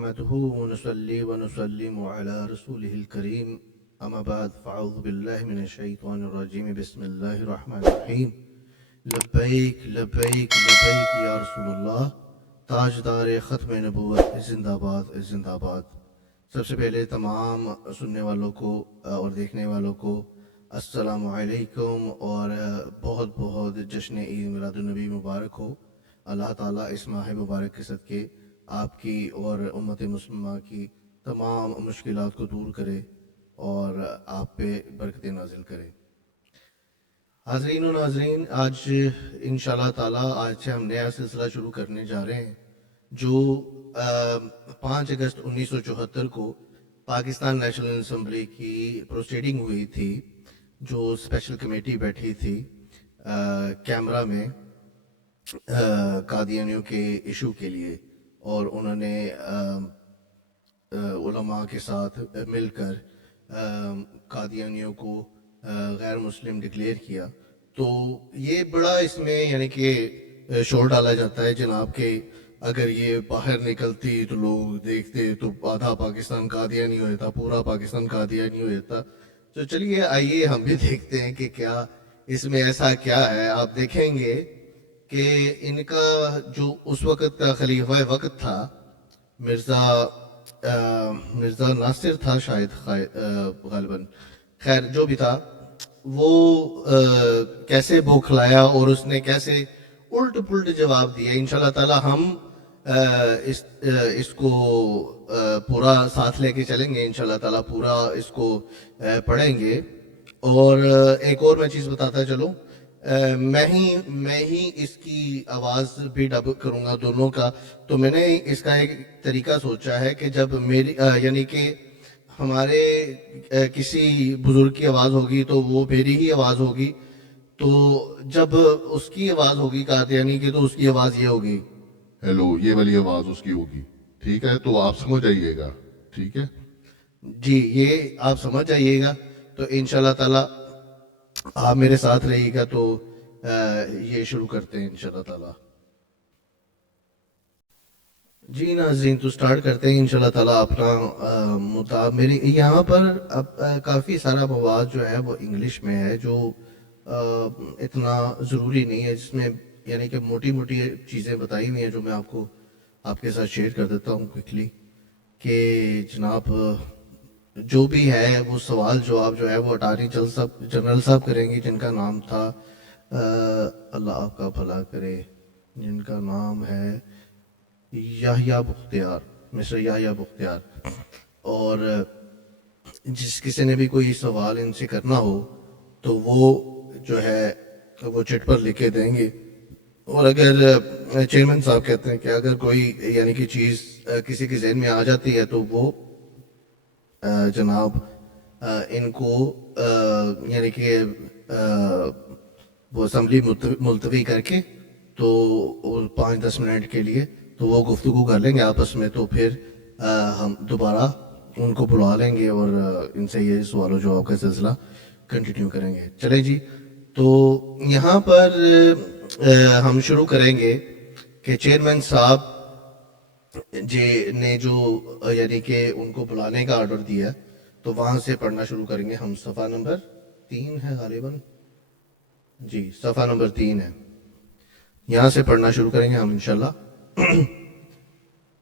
نحمده ونصلي ونسلم على رسوله الكريم أما بعد فأعوذ بالله من الشيطان الرجيم بسم الله الرحمن الرحيم لبيك لبيك لبيك یا رسول اللہ. تاجدار ختم نبوت زندہ باد زندہ باد. سب سے پہلے تمام سننے والوں کو اور دیکھنے والوں کو السلام علیکم اور بہت بہت جشن عید میلاد النبی مبارک ہو. اللہ تعالیٰ اس ماہ مبارک کے صدقے آپ کی اور امت مسلمہ کی تمام مشکلات کو دور کرے اور آپ پہ برکتیں نازل کرے. حاضرین و ناظرین، آج انشاءاللہ تعالیٰ آج سے ہم نیا سلسلہ شروع کرنے جا رہے ہیں جو 5 اگست 1974 کو پاکستان نیشنل اسمبلی کی پروسیڈنگ ہوئی تھی، جو اسپیشل کمیٹی بیٹھی تھی کیمرا میں قادیانیوں کے ایشو کے لیے، اور انہوں نے علماء کے ساتھ مل کر قادیانیوں کو غیر مسلم ڈکلیئر کیا. تو یہ بڑا اس میں یعنی کہ شور ڈالا جاتا ہے جناب کہ اگر یہ باہر نکلتی تو لوگ دیکھتے تو آدھا پاکستان قادیانی ہو جاتا، پورا پاکستان قادیانی ہو جاتا. تو چلیے آئیے ہم بھی دیکھتے ہیں کہ کیا اس میں ایسا کیا ہے. آپ دیکھیں گے کہ ان کا جو اس وقت کا خلیفہ وقت تھا مرزا ناصر تھا شاید غالباً، خیر جو بھی تھا، وہ کیسے بوکھلایا اور اس نے کیسے الٹ پلٹ جواب دیا. انشاءاللہ تعالی ہم اس کو پورا ساتھ لے کے چلیں گے، انشاءاللہ تعالی پورا اس کو پڑھیں گے. اور ایک اور میں چیز بتاتا چلوں، میں ہی اس کی آواز بھی ڈب کروں گا دونوں کا. تو میں نے اس کا ایک طریقہ سوچا ہے کہ جب میری یعنی کہ ہمارے کسی بزرگ کی آواز ہوگی تو وہ میری ہی آواز ہوگی، تو جب اس کی آواز ہوگی قادیانی کی تو اس کی آواز یہ ہوگی، ہیلو، یہ والی آواز اس کی ہوگی. ٹھیک ہے، تو آپ سمجھ آئیے گا. ٹھیک ہے جی یہ آپ سمجھ جائیے گا. تو انشاءاللہ تعالی آپ میرے ساتھ رہیے گا. تو یہ شروع کرتے ہیں انشاءاللہ تعالی. جی ناظرین، تو سٹارٹ کرتے ہیں انشاءاللہ تعالی اپنا میرے یہاں پر اب کافی سارا مواد جو ہے وہ انگلش میں ہے، جو اتنا ضروری نہیں ہے، جس میں یعنی کہ موٹی موٹی چیزیں بتائی ہوئی ہیں جو میں آپ کے ساتھ شیئر کر دیتا ہوں کوئکلی کہ جناب جو بھی ہے وہ سوال جواب جو ہے وہ اٹارنی جنرل صاحب کریں گے، جن کا نام تھا اللہ آپ کا بھلا کرے، جن کا نام ہے یحییٰ بختیار، مسٹر یحییٰ بختیار. اور جس کسی نے بھی کوئی سوال ان سے کرنا ہو تو وہ جو ہے وہ چٹ پر لکھ کے دیں گے. اور اگر چیئرمین صاحب کہتے ہیں کہ اگر کوئی یعنی کہ چیز کسی کے ذہن میں آ جاتی ہے تو وہ جناب ان کو یعنی کہ وہ اسمبلی ملتوی کر کے تو 5-10 منٹ کے لیے تو وہ گفتگو کر لیں گے آپس میں. تو پھر ہم دوبارہ ان کو بلا لیں گے اور ان سے یہ سوال و جواب کا سلسلہ کنٹینیو کریں گے. چلیں جی، تو یہاں پر ہم شروع کریں گے کہ چیئرمین صاحب جی نے جو یعنی کہ ان کو بلانے کا آرڈر دیا، تو وہاں سے پڑھنا شروع کریں گے. ہم صفحہ نمبر 3 ہے غالباً، جی صفحہ نمبر 3 ہے، یہاں سے پڑھنا شروع کریں گے ہم انشاءاللہ.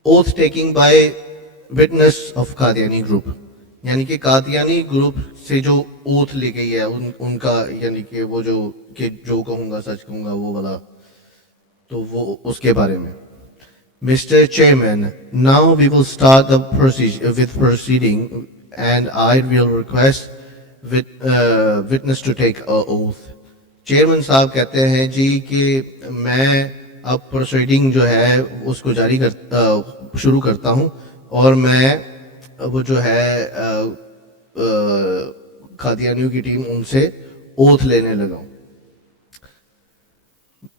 Oath taking by witness of Qadiani group, یعنی کہ قادیانی گروپ سے جو اوتھ لی گئی ہے ان کا یعنی کہ وہ جو کہوں گا سچ کہوں گا وہ والا، تو وہ اس کے بارے میں. Mr. Chairman, now we will start with proceeding and I will request witness to take an oath. Chairman صاحب کہتے ہیں جی کہ میں اب پروسیڈنگ جو ہے اس کو شروع کرتا ہوں، اور میں وہ جو ہے قادیانیوں کی ٹیم ان سے اوتھ لینے لگا ہوں.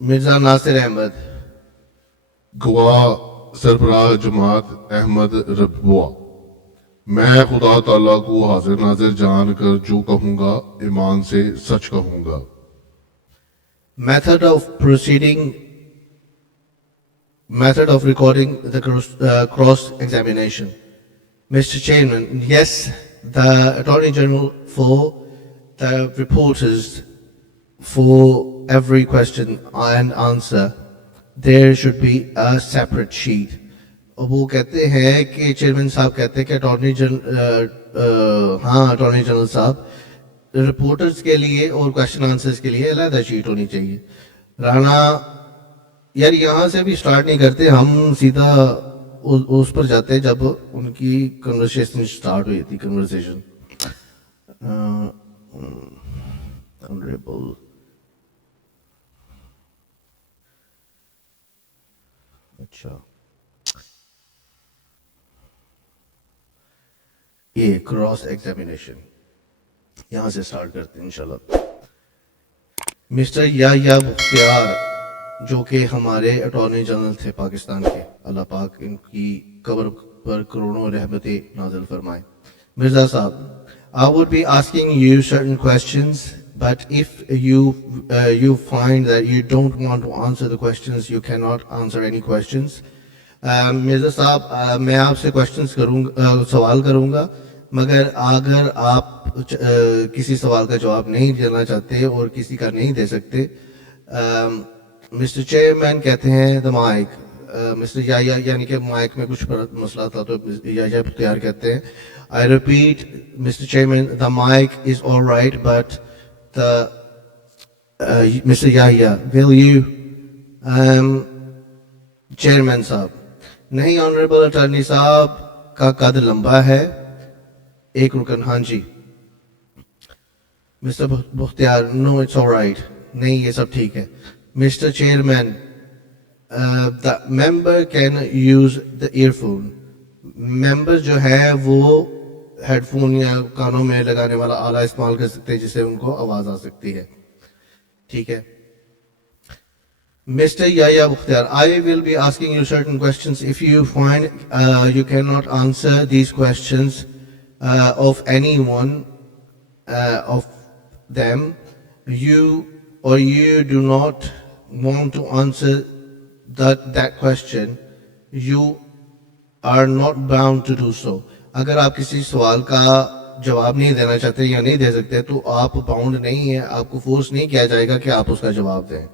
مرزا ناصر احمد. گواہ سربراہ جماعت احمد ربوہ، میں خدا تعالیٰ کو حاضر ناظر جان کر جو کہوں گا ایمان سے سچ کہوں گا. Method of proceeding method of recording the cross-examination. Mr. Chairman, yes, the Attorney General for the reporters for every question and answer, there should be a separate sheet. وہ کہتے ہیں کہ چیئرمین صاحب کہتے ہیں کہ اٹارنی جنرل صاحب reporters کے لیے اور کوشچن آنسرز کے لیے علیحدہ شیٹ ہونی چاہیے. رانا یار یہاں سے بھی سٹارٹ نہیں کرتے, ہم سیدھا اس پر جاتے ہیں جب ان کی کنورسیشن سٹارٹ ہوئی تھی. کنورسیشن آنریبل اچھا یہ کراس ایگزامینیشن یہاں سے سٹارٹ کرتے ہیں انشاءاللہ. مسٹر یا بختیار جو کہ ہمارے اٹارنی جنرل تھے پاکستان کے, اللہ پاک ان کی قبر پر کروڑوں رحمتیں نازل فرمائے. مرزا صاحب, I would be asking you certain questions, but if you find that you don't want to answer the questions, you cannot answer any questions. Mirza صاحب میں آپ سے سوال کروں گا, مگر اگر آپ کسی سوال کا جواب نہیں دینا چاہتے اور کسی کا نہیں دے سکتے. مسٹر چیئرمین کہتے ہیں دا مائک, مسٹر یعنی کہ مائک میں کچھ مسئلہ تھا تو یا اختیار کہتے ہیں. I repeat, Mr. Chairman, the mic is all right, but Mr. Yahya, will you? Chairman صاحب, نہیں آنریبل اٹارنی صاحب کا قد لمبا ہے, ایک رکن. ہاں جی. Mister Bakhtiar, no it's all right, نہیں یہ سب ٹھیک ہے. Mister chairman, the member can use the earphone. Member جو ہے وہ ہیڈ فون یا کانوں میں لگانے والا آلہ استعمال کر سکتے ہیں جس سے ان کو آواز آ سکتی ہے. ٹھیک ہے. Mr. Yahya Mukhtar, I will be asking you certain questions. If you find you cannot answer these questions of anyone of them, you do not want to answer that question, you are not bound to do so. اگر آپ کسی سوال کا جواب نہیں دینا چاہتے یا نہیں دے سکتے تو آپ باؤنڈ نہیں ہیں, آپ کو فورس نہیں کیا جائے گا کہ آپ اس کا جواب دیں.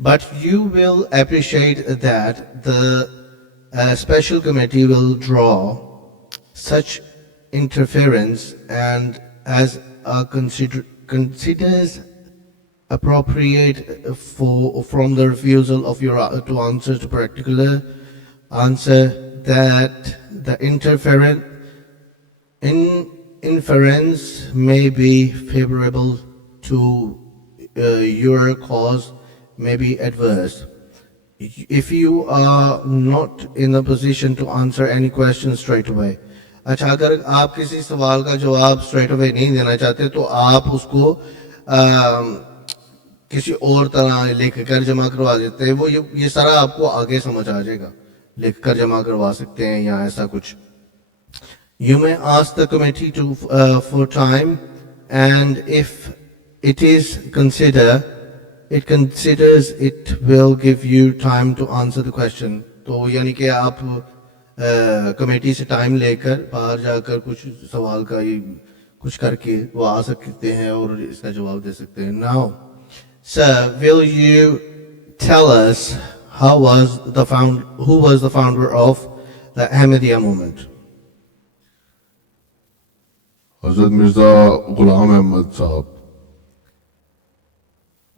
But you will appreciate that the special committee will draw such interference and as considers appropriate from the refusal of your to answer to particular answer, that the inference may be favorable to your cause, may be adverse. If you are not in a position to answer any question straight away. اچھا, اگر آپ کسی سوال کا جواب straight away نہیں دینا چاہتے تو آپ اس کو کسی اور طرح لکھ کر جمع کروا دیتے ہیں. وہ یہ سارا آپ کو آگے سمجھ آ جائے گا, لکھ کر جمع کروا سکتے ہیں یا ایسا کچھ. You may ask the committee for time, and if it considers it will give you time to answer the question. تو یعنی کہ آپ کمیٹی سے ٹائم لے کر باہر جا کر کچھ سوال کا کچھ کر کے وہ آ سکتے ہیں اور اس کا جواب دے سکتے ہیں. Now, sir, will you tell us who was the founder of the Ahmadiyya movement? حضرت مرزا غلام احمد صاحب.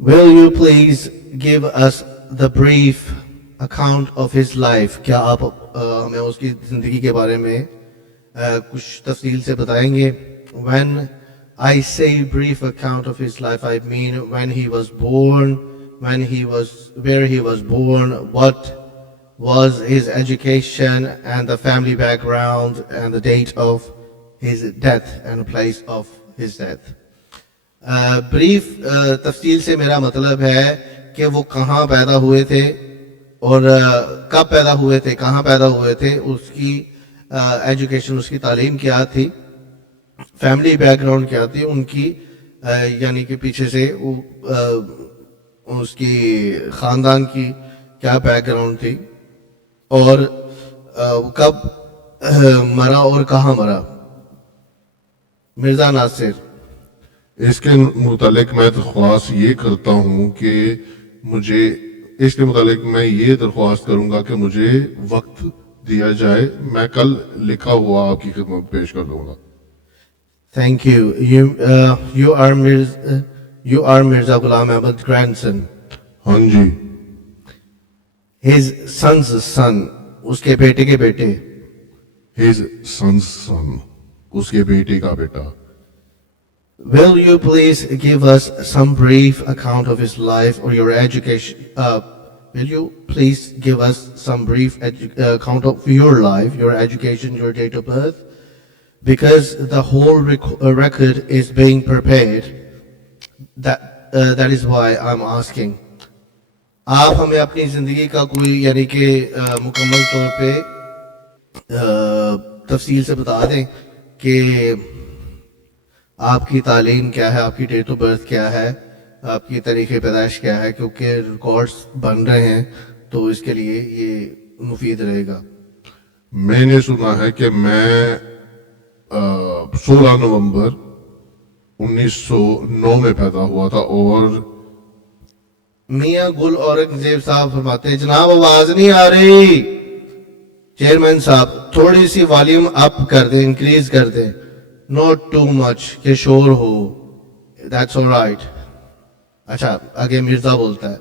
Will you please give us the brief account of his life? کیا آپ ہمیں اس کی زندگی کے بارے میں کچھ تفصیل سے بتائیں گے؟ When I say brief account of his life, I mean when he was born, where he was born, what was his education and the family background and the date of his death and place of his death. Brief تفصیل سے میرا مطلب ہے کہ وہ کہاں پیدا ہوئے تھے اور کب پیدا ہوئے تھے, کہاں پیدا ہوئے تھے, اس کی ایجوکیشن, اس کی تعلیم کیا تھی, فیملی بیک گراؤنڈ کیا تھی ان کی, یعنی کہ پیچھے سے اس کی خاندان کی کیا بیک گراؤنڈ تھی, اور وہ کب مرا اور کہاں مرا؟ مرزا ناصر. اس کے متعلق میں درخواست یہ کرتا ہوں کہ مجھے اس کے متعلق میں یہ درخواست کروں گا کہ مجھے وقت دیا جائے. میں کل لکھا ہوا آپ کی خدمت پیش کر دوں گا. Thank you. You are Mirza Ghulam Ahmad's grandson. ہاں جی. His son's son. اس کے بیٹے کے بیٹے. His son's son. اس کے بیٹے کا بیٹا. Will you please give us some brief account of his life or your education? Will you please give us some brief account of your life, your education, your date of birth? Because the whole record is being prepared. That is why I'm asking. آپ ہمیں اپنی زندگی کا کوئی یعنی کہ مکمل طور پہ تفصیل سے بتا دیں کہ آپ کی تعلیم کیا ہے, آپ کی ڈیٹ آف برتھ کیا ہے, آپ کی تاریخ پیدائش کیا ہے, کیونکہ ریکارڈز بن رہے ہیں تو اس کے لیے یہ مفید رہے گا. میں نے سنا ہے کہ میں 16 نومبر 1909 میں پیدا ہوا تھا. اور میاں گل اورنگزیب صاحب فرماتے ہیں جناب آواز نہیں آ رہی. چیئرمین صاحب تھوڑی سی والیوم اپ کر دیں, انکریز کر دیں, not too much کہ شور ہو. That's all right. اچھا آگے مرزا بولتا ہے.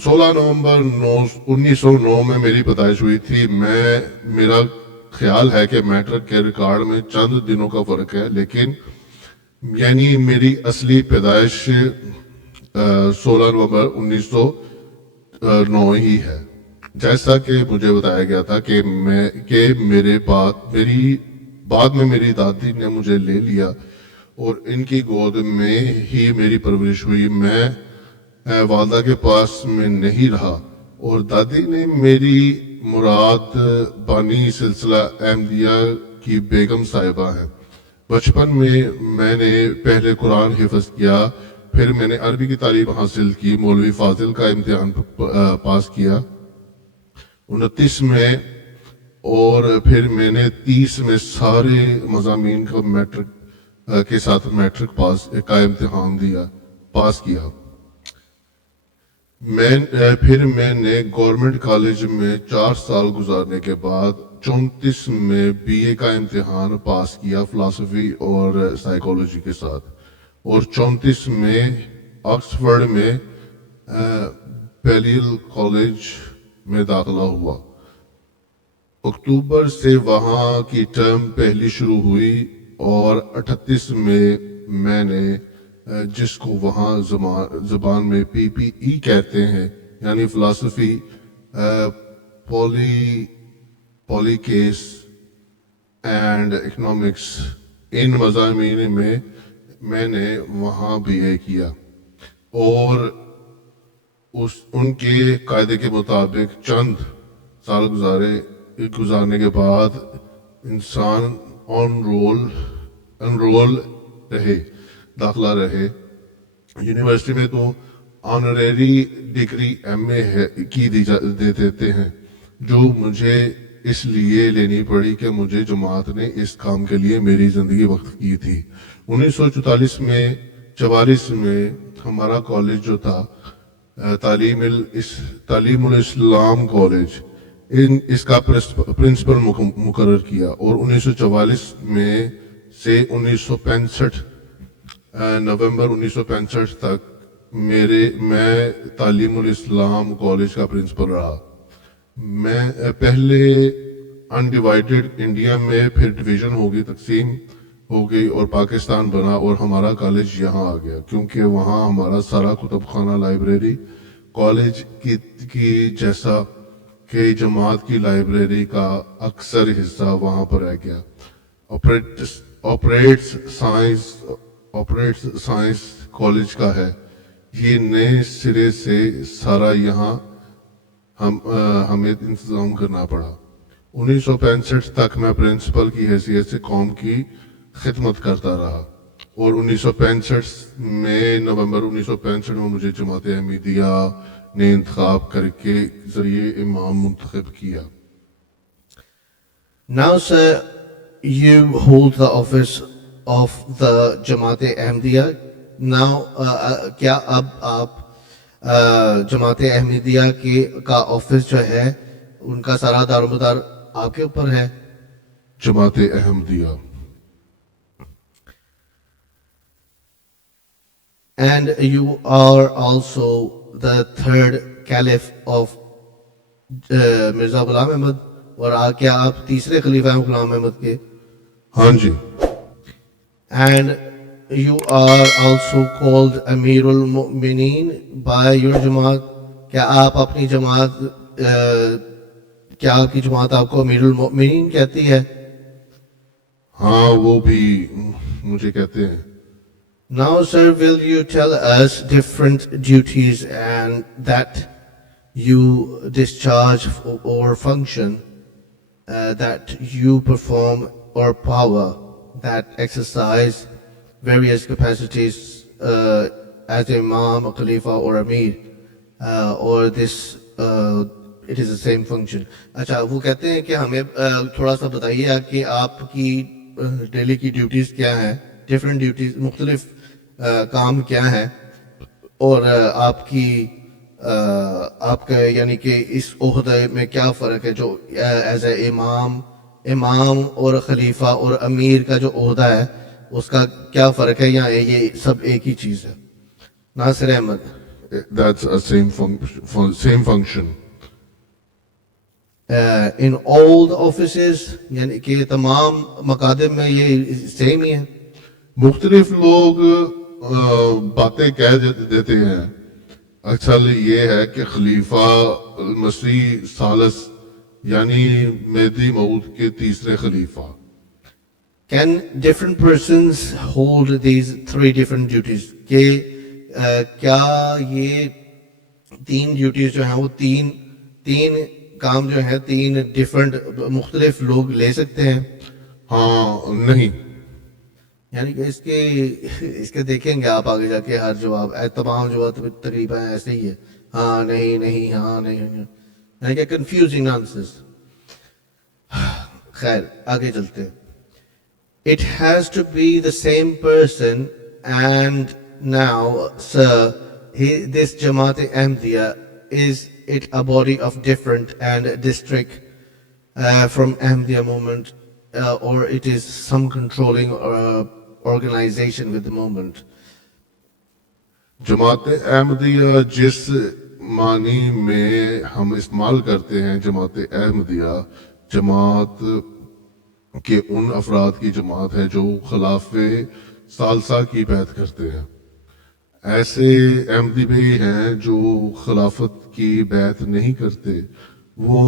16 نومبر 1909 میں میری پیدائش ہوئی تھی. میرا خیال ہے کہ میٹرک کے ریکارڈ میں چند دنوں کا فرق ہے, لیکن یعنی میری اصلی پیدائش 16 نومبر 1909 ہی ہے. جیسا کہ مجھے بتایا گیا تھا کہ میری بعد میں میری دادی نے مجھے لے لیا اور ان کی گود میں ہی میری پرورش ہوئی. میں والدہ کے پاس میں نہیں رہا اور دادی نے میری مراد بانی سلسلہ احمدیہ کی بیگم صاحبہ ہیں. بچپن میں نے پہلے قرآن حفظ کیا, پھر میں نے عربی کی تعلیم حاصل کی, مولوی فاضل کا امتحان پاس کیا 29 میں, اور پھر میں نے 30 میں سارے مضامین کا میٹرک کے ساتھ میٹرک کا امتحان پاس کیا. پھر میں نے گورنمنٹ کالج میں 4 سال گزارنے کے بعد 34 میں BA کا امتحان پاس کیا فلسفی اور سائیکالوجی کے ساتھ, اور 34 میں آکسفورڈ میں بیلیل کالج میں داخلہ ہوا. اکتوبر سے وہاں کی ٹرم پہلی شروع ہوئی اور 38 میں نے جس کو وہاں زبان میں PPE کہتے ہیں یعنی فلسفی, پولیٹکس اینڈ اکنامکس, ان مضامین میں نے وہاں BA کیا. اور ان کے قاعدے کے مطابق چند سال گزارنے کے بعد انسان انرول رہے, داخلہ رہے. یونیورسٹی میں تو آنریری ڈگری MA کی دے دیتے ہیں, جو مجھے اس لیے لینی پڑی کہ مجھے جماعت نے اس کام کے لیے میری زندگی وقف کی تھی. 1944 میں ہمارا کالج جو تھا تعلیم الاسلام کالج, اس کا پرنسپل مقرر کیا, اور 1944 میں سے 1965 نومبر 1965 تک میں تعلیم الاسلام کالج کا پرنسپل رہا. میں پہلے انڈیوائیڈڈ انڈیا میں, پھر ڈویژن ہو گئی, تقسیم ہو گئی اور پاکستان بنا, اور ہمارا کالج یہاں آ گیا کیونکہ وہاں ہمارا سارا کتب خانہ لائبریری کالج کی جیسا کہ جماعت کی لائبریری کا اکثر حصہ وہاں پر رہ گیا. آپریٹس سائنس کالج کا ہے, یہ نئے سرے سے سارا یہاں ہمیں انتظام کرنا پڑا. 1965 تک میں پرنسپل کی حیثیت سے قوم کی خدمت کرتا رہا. اور 1965 میں نومبر 1965 میں مجھے جماعت احمدیہ نے انتخاب کر کے ذریعے امام منتخب کیا. Now, sir, you hold the office of the Jamaat Ahmadiyya. Now, کیا اب آپ جماعت احمدیہ کا آفس جو ہے ان کا سارا دار و مدار آپ کے اوپر ہے؟ جماعت Ahmadiyya. And you are also the third caliph of Mirza Ghulam Ahmad. اور کیا آپ تیسرے خلیفہ ہیں غلام احمد کے؟ ہاں جی. And you are also called Amir al-Mu'mineen by your Jamaat. کیا آپ اپنی جماعت کیا آپ کی جماعت آپ کو امیر المؤمنین کہتی ہے؟ ہاں وہ بھی مجھے کہتے ہیں. Now, sir, will you tell us different duties and that you discharge or function that you perform or power that exercise various capacities as Imam, Khalifa or Amir or this it is the same function. اچھا وہ کہتے ہیں کہ ہمیں تھوڑا سا بتائیے کہ آپ کی ڈیلی کی ڈیوٹیز کیا ہیں، ڈفرینٹ ڈیوٹیز، مختلف کام کیا ہیں، اور آپ کی آپ کا یعنی کہ اس عہدے میں کیا فرق ہے جو ایز اے امام اور خلیفہ اور امیر کا جو عہدہ ہے اس کا کیا فرق ہے، یا یہ سب ایک ہی چیز ہے؟ ناصر Ahmad. That's a same function. In all the offices یعنی کہ تمام مقادم میں یہ سیم ہی ہے؟ مختلف لوگ باتیں کہہ دیتے ہیں. اصل یہ ہے کہ خلیفہ مسیح ثالث یعنی مہدی موعود کے تیسرے خلیفہ. Can different persons hold these three different duties؟ کہ کیا یہ تین ڈیوٹیز جو ہیں وہ تین کام جو ہیں تین ڈفرنٹ مختلف لوگ لے سکتے ہیں؟ ہاں نہیں. یعنی کہ اس کے دیکھیں گے آپ آگے جا کے ہر جواب تمام جواب تقریباً ایسے ہی ہے، ہاں نہیں ہاں نہیں، یعنی کہ کنفیوزنگ آنسرز. خیر آگے چلتے ہیں. It has to be the same person, and now, sir, this Jamaat Ahmadiyya, is it a body of different and district from Ahmadiyya movement, or it is some controlling organization with the movement? جماعت احمدیہ جس معنی میں ہم استعمال کرتے ہیں جماعت احمدیہ جماعت کے ان افراد کی جماعت ہے جو خلاف ثالثہ کی بیعت کرتے ہیں. ایسے احمدی بھی ہیں جو خلافت کی بیعت نہیں کرتے، وہ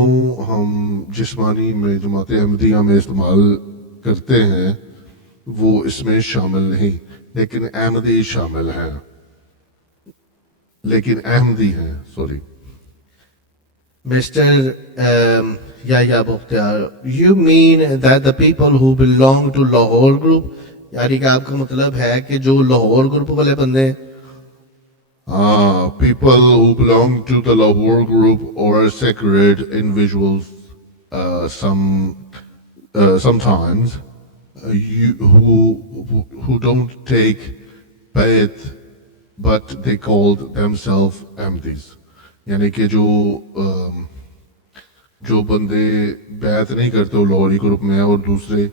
ہم جس معنی میں جماعت احمدیہ میں استعمال کرتے ہیں وہ اس میں شامل نہیں، لیکن احمدی شامل ہیں، لیکن احمدی ہیں. Sorry. Mr. Yahya Mukhtar, you mean that the people who belong to Lahore group, یعنی کہ آپ کا مطلب ہے کہ جو لاہور گروپ والے بندے ہیں؟ People who belong to the Lahore group or sacred individuals sometimes who don't take bayat but they called themselves Ahmadis. یعنی کہ جو بندے بیعت نہیں کرتے وہ لاہوری گروپ میں اور دوسرے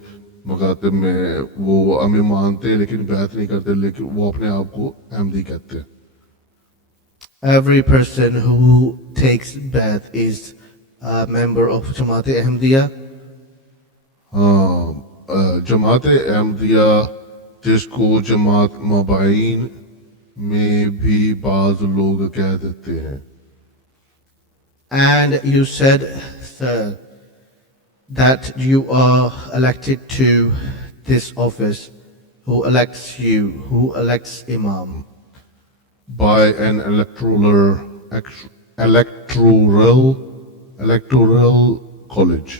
مکاتب میں وہ ہمیں مانتے لیکن بیعت نہیں کرتے، لیکن وہ اپنے آپ کو احمدی کہتے ہیں. Every person who takes bath is a member of Jamaat Ahmadiyya. جماعت احمدیہ جس کو جماعت مبعین میں بھی بعض لوگ کہہ دیتے ہیں. And you said, sir, that you are elected to this office. Who elects you? Who elects Imam? By an electoral college.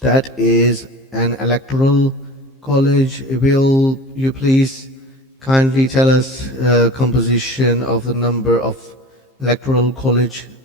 That is an electoral College. Will you please kindly tell us composition of the number of electoral college?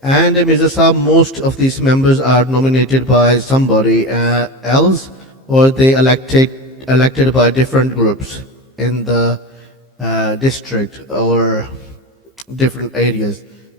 And Mirza Saab, most of these members are nominated by somebody else, or they elected by different groups in the district or different areas.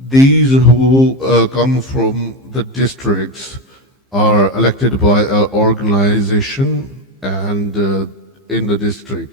These who come from the districts are elected by an organization and in the district.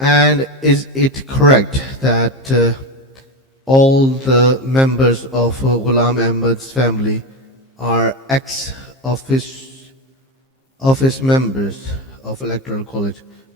And is it correct that all the members of Ghulam Ahmad's family are ex-office members of Electoral College?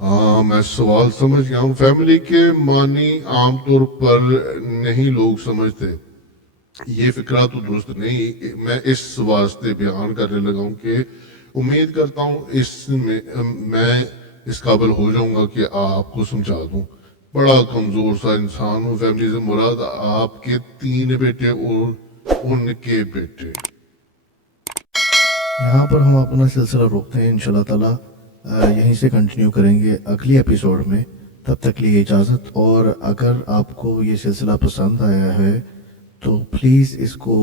ہاں میں سوال سمجھ گیا ہوں. Family کے معنی عام طور پر نہیں لوگ سمجھتے. یہ فکرہ تو درست نہیں. میں اس واسطے بیان کرنے لگا ہوں کہ امید کرتا ہوں اس میں میں اس قابل ہو جاؤں گا کہ آپ کو سمجھا دوں. بڑا کمزور سا انسان ہوں. فیملی سے مراد آپ کے 3 بیٹے اور ان کے بیٹے. یہاں پر ہم اپنا سلسلہ روکتے ہیں. انشاءاللہ تعالیٰ یہیں سے کنٹینیو کریں گے اگلی ایپیسوڈ میں. تب تک لیے اجازت. اور اگر آپ کو یہ سلسلہ پسند آیا ہے تو پلیز اس کو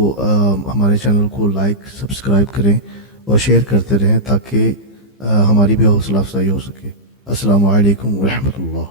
ہمارے چینل کو لائک سبسکرائب کریں اور شیئر کرتے رہیں تاکہ ہماری بھی حوصلہ افزائی ہو سکے. السلام علیکم ورحمۃ اللہ.